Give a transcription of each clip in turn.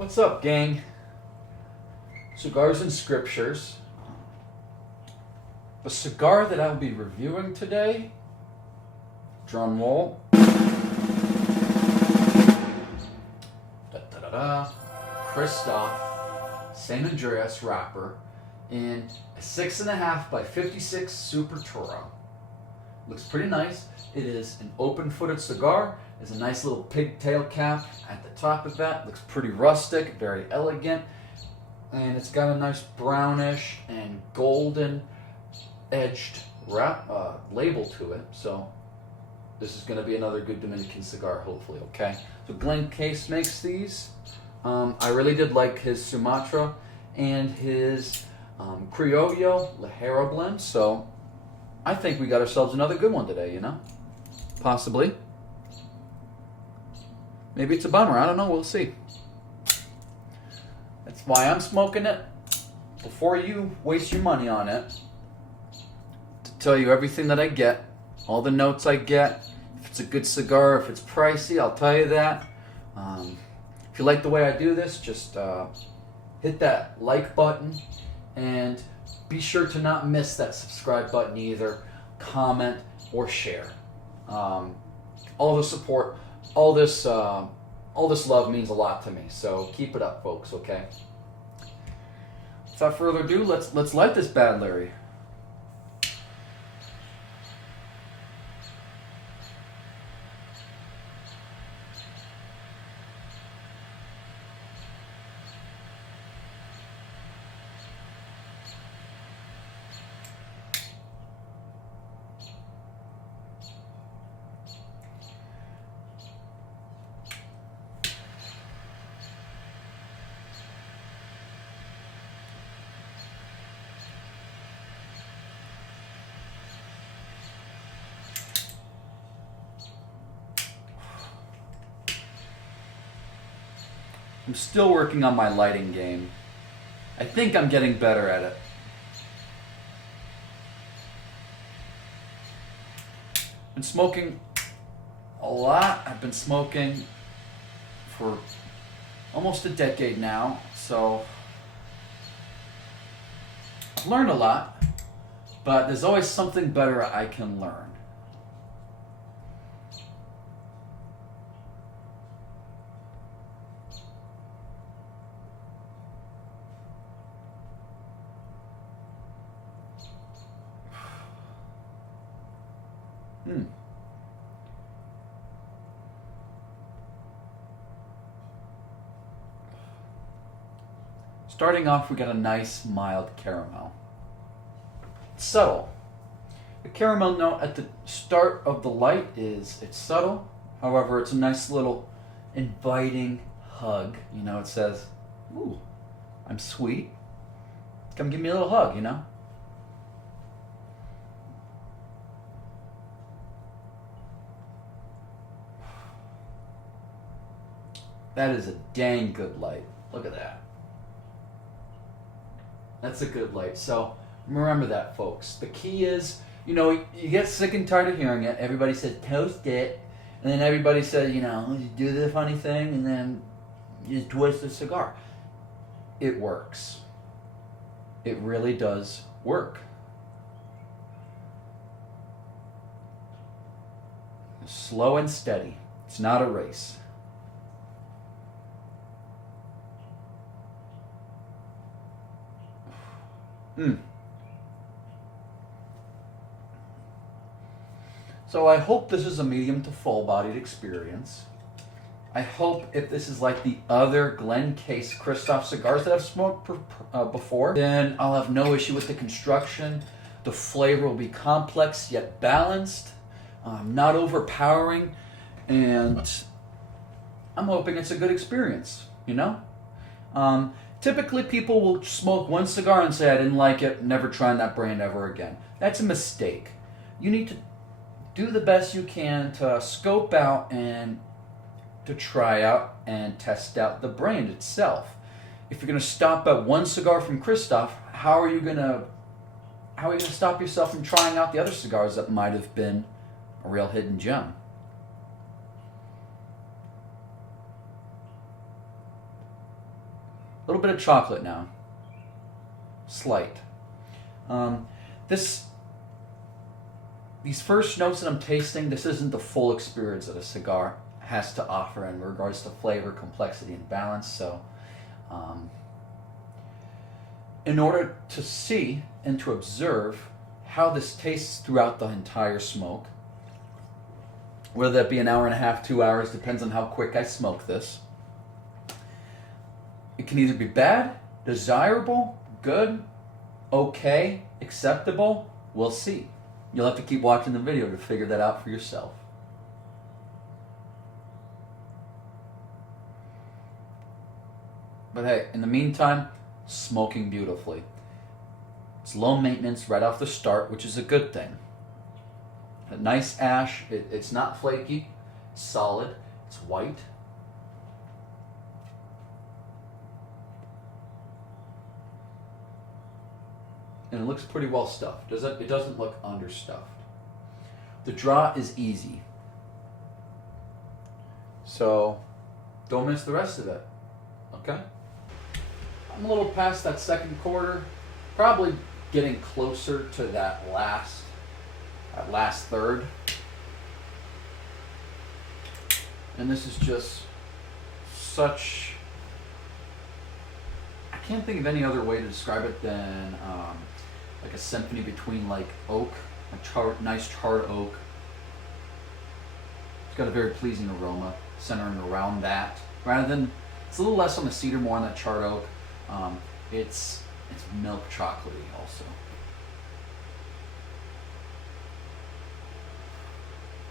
What's up, gang? Cigars and Scriptures. The cigar that I'll be reviewing today, drum roll, Kristoff San Andres wrapper in a 6.5 by 56 Super Toro. Looks pretty nice. It is an open-footed cigar. There's a nice little pigtail cap at the top of that. Looks pretty rustic, very elegant. And it's got a nice brownish and golden edged label to it. So this is going to be another good Dominican cigar, hopefully, okay? So Glen Case makes these. I really did like his Sumatra and his Criollo Ligero blend. So I think we got ourselves another good one today, you know? Possibly. Maybe it's a bummer. I don't know. We'll see. That's why I'm smoking it. Before you waste your money on it, to tell you everything that I get, all the notes I get, if it's a good cigar, if it's pricey, I'll tell you that. If you like the way I do this, just hit that like button and be sure to not miss that subscribe button either. Comment or share. All the support, all this love means a lot to me. So keep it up, folks. Okay. Without further ado, let's light this bad Larry. I'm still working on my lighting game. I think I'm getting better at it. Been smoking a lot. I've been smoking for almost a decade now, so I've learned a lot, but there's always something better I can learn. Starting off, we got a nice mild caramel. It's subtle. The caramel note at the start of the light it's subtle. However, it's a nice little inviting hug. You know, it says, "Ooh, I'm sweet. Come give me a little hug," you know? That is a dang good light. Look at that. That's a good light. So remember that, folks. The key is, you know, you get sick and tired of hearing it. Everybody says, toast it. And then everybody says, you know, you do the funny thing and then you twist the cigar. It works. It really does work. Slow and steady. It's not a race. So I hope this is a medium to full-bodied experience. I hope if this is like the other Glen Case Kristoff cigars that I've smoked before, then I'll have no issue with the construction. The flavor will be complex yet balanced, not overpowering, and I'm hoping it's a good experience, you know? Typically, people will smoke one cigar and say, I didn't like it, never trying that brand ever again. That's a mistake. You need to do the best you can to scope out and to try out and test out the brand itself. If you're going to stop at one cigar from Kristoff, how are you going to stop yourself from trying out the other cigars that might have been a real hidden gem? little bit of chocolate now. Slight. These first notes that I'm tasting, this isn't the full experience that a cigar has to offer in regards to flavor, complexity, and balance. So, in order to see and to observe how this tastes throughout the entire smoke, whether that be an hour and a half, 2 hours, depends on how quick I smoke this. It can either be bad, desirable, good, okay, acceptable. We'll see. You'll have to keep watching the video to figure that out for yourself. But hey, in the meantime, smoking beautifully. It's low maintenance right off the start, which is a good thing. A nice ash. It's not flaky. It's solid. It's white. And it looks pretty well stuffed. It doesn't look understuffed. The draw is easy. So don't miss the rest of it. Okay? I'm a little past that second quarter. Probably getting closer to that last third. And this is just such... I can't think of any other way to describe it than like a symphony between like oak, nice charred oak. It's got a very pleasing aroma centering around that. Rather than, it's a little less on the cedar, more on that charred oak. It's milk chocolatey also.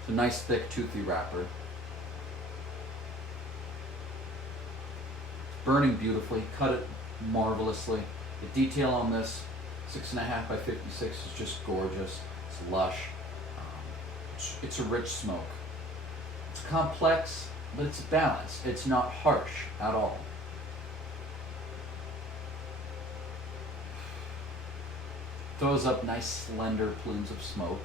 It's a nice thick toothy wrapper. It's burning beautifully, cut it marvelously. The detail on this 6.5 by 56 is just gorgeous. It's lush. It's a rich smoke. It's complex, but it's balanced. It's not harsh at all. Throws up nice slender plumes of smoke.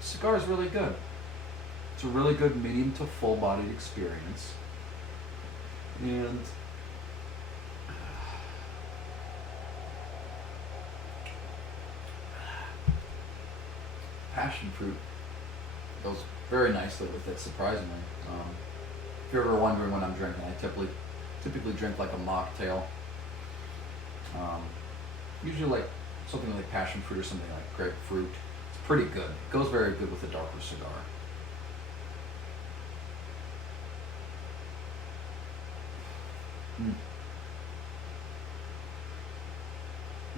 The cigar is really good. It's a really good medium to full-bodied experience. And passion fruit goes very nicely with it, surprisingly. If you're ever wondering what I'm drinking, I typically drink like a mocktail. Usually like something like passion fruit or something like grapefruit. It's pretty good. It goes very good with a darker cigar.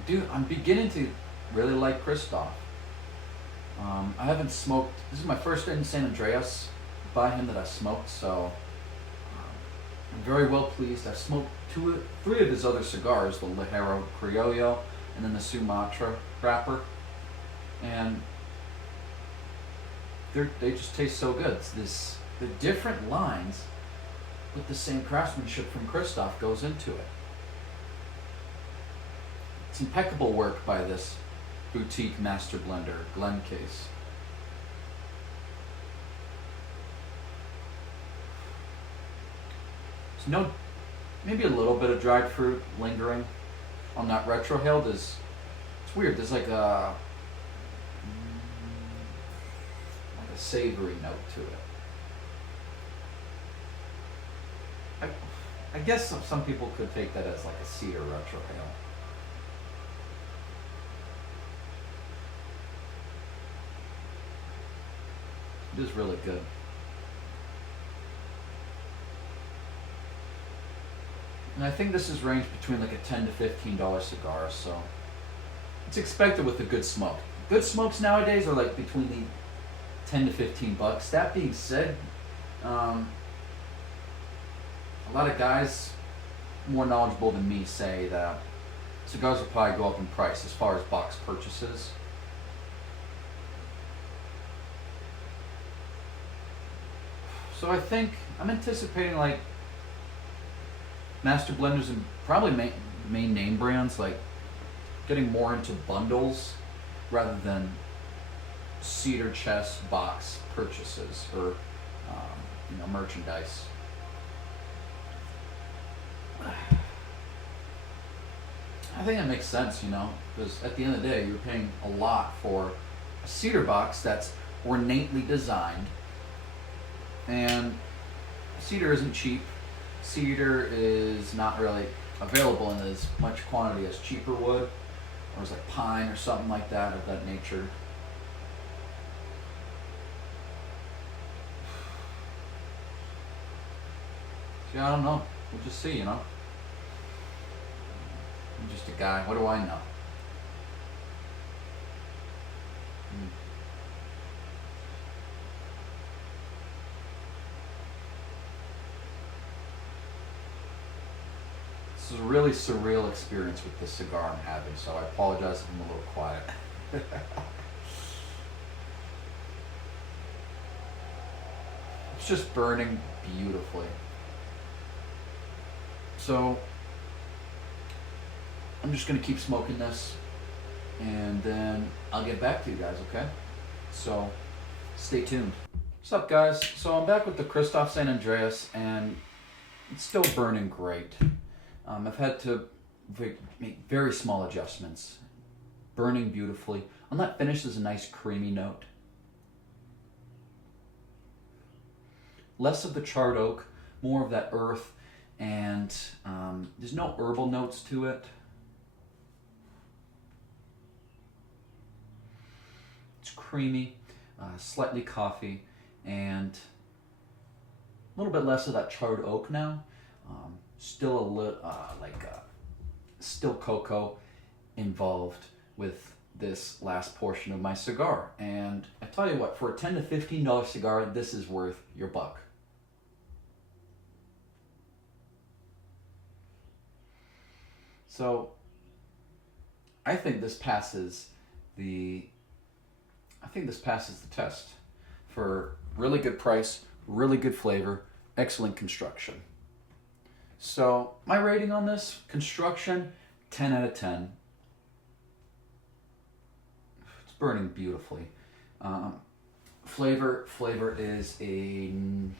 Dude, I'm beginning to really like Kristoff. I haven't smoked, this is my first in San Andres by him that I smoked, so I'm very well pleased. I've smoked 3 of his other cigars, the Ligero Criollo and then the Sumatra wrapper, and they just taste so good. The different lines with the same craftsmanship from Kristoff goes into it. It's impeccable work by this boutique master blender, Glencase. So maybe a little bit of dried fruit lingering on that retrohale. It's weird. There's like a savory note to it. I guess some people could take that as like a cedar retrohale. It is really good. And I think this is ranged between like a $10 to $15 cigar, so it's expected with a good smoke. Good smokes nowadays are like between the 10 to 15 bucks. That being said, a lot of guys more knowledgeable than me say that cigars will probably go up in price as far as box purchases. So I think I'm anticipating like master blenders and probably main name brands like getting more into bundles rather than cedar chest box purchases or merchandise. I think that makes sense, because at the end of the day, you're paying a lot for a cedar box that's ornately designed, and cedar isn't cheap. Cedar is not really available in as much quantity as cheaper wood, or as like pine or something like that of that nature. See, I don't know. We'll just see, I'm just a guy. What do I know? This is a really surreal experience with this cigar I'm having, so I apologize if I'm a little quiet. It's just burning beautifully. So I'm just going to keep smoking this, and then I'll get back to you guys, okay? So stay tuned. What's up, guys? So I'm back with the Kristoff San Andres, and it's still burning great. I've had to make very small adjustments. Burning beautifully. On that finish, there's a nice creamy note. Less of the charred oak, more of that earth, and there's no herbal notes to it. It's creamy, slightly coffee, and a little bit less of that charred oak now. Still a little still cocoa involved with this last portion of my cigar. And I tell you what, for a $10 to $15 cigar, this is worth your buck. So I think this passes the test for really good price, really good flavor, excellent construction. So my rating on this, construction, 10 out of 10. It's burning beautifully. Flavor's a 9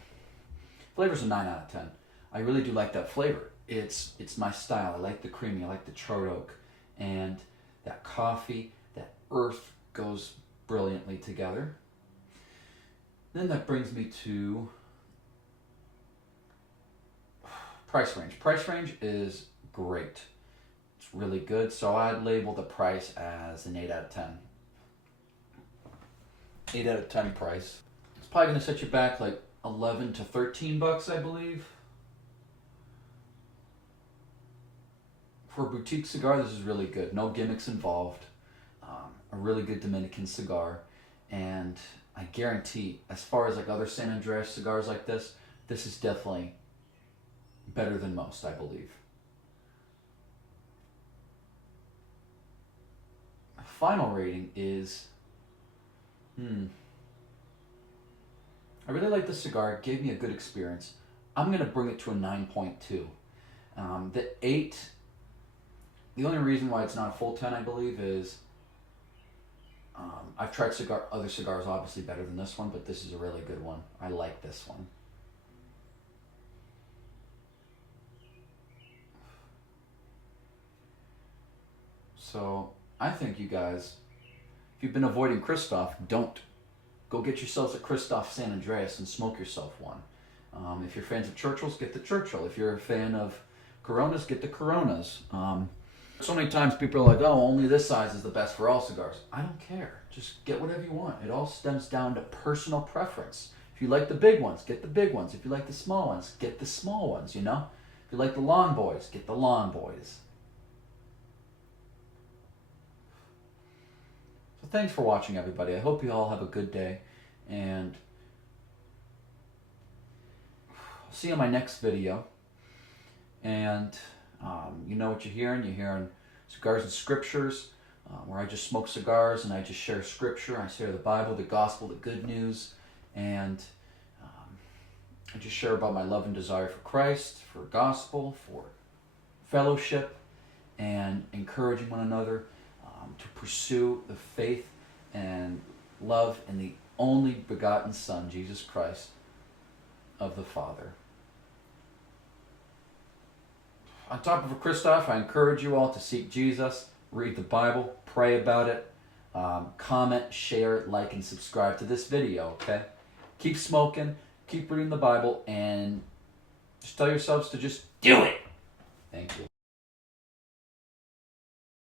out of 10. I really do like that flavor. It's my style. I like the creamy, I like the charred oak, and that coffee, that earth goes brilliantly together. Then that brings me to price range. Price range is great. It's really good. So I'd label the price as an 8 out of 10. 8 out of 10 price. It's probably going to set you back like 11 to 13 bucks, I believe. For a boutique cigar, this is really good. No gimmicks involved. A really good Dominican cigar. And I guarantee, as far as like other San Andres cigars like this is definitely better than most, I believe. Final rating is, I really like the cigar. It gave me a good experience. I'm going to bring it to a 9.2. The 8, the only reason why it's not a full 10, I believe, is I've tried other cigars obviously better than this one, but this is a really good one. I like this one. So I think you guys, if you've been avoiding Kristoff, don't. Go get yourselves a Kristoff San Andres and smoke yourself one. If you're fans of Churchills, get the Churchill. If you're a fan of Coronas, get the Coronas. So many times people are like, oh, only this size is the best for all cigars. I don't care. Just get whatever you want. It all stems down to personal preference. If you like the big ones, get the big ones. If you like the small ones, get the small ones, If you like the long boys, get the long boys. So thanks for watching, everybody. I hope you all have a good day, and I'll see you in my next video. And you know what you're hearing. You're hearing Cigars and Scriptures, where I just smoke cigars and I just share Scripture. I share the Bible, the Gospel, the good news, and I just share about my love and desire for Christ, for Gospel, for fellowship, and encouraging one another to pursue the faith and love in the only begotten Son, Jesus Christ, of the Father. On top of Kristoff, I encourage you all to seek Jesus, read the Bible, pray about it, comment, share, like, and subscribe to this video, okay? Keep smoking, keep reading the Bible, and just tell yourselves to just do it. Thank you.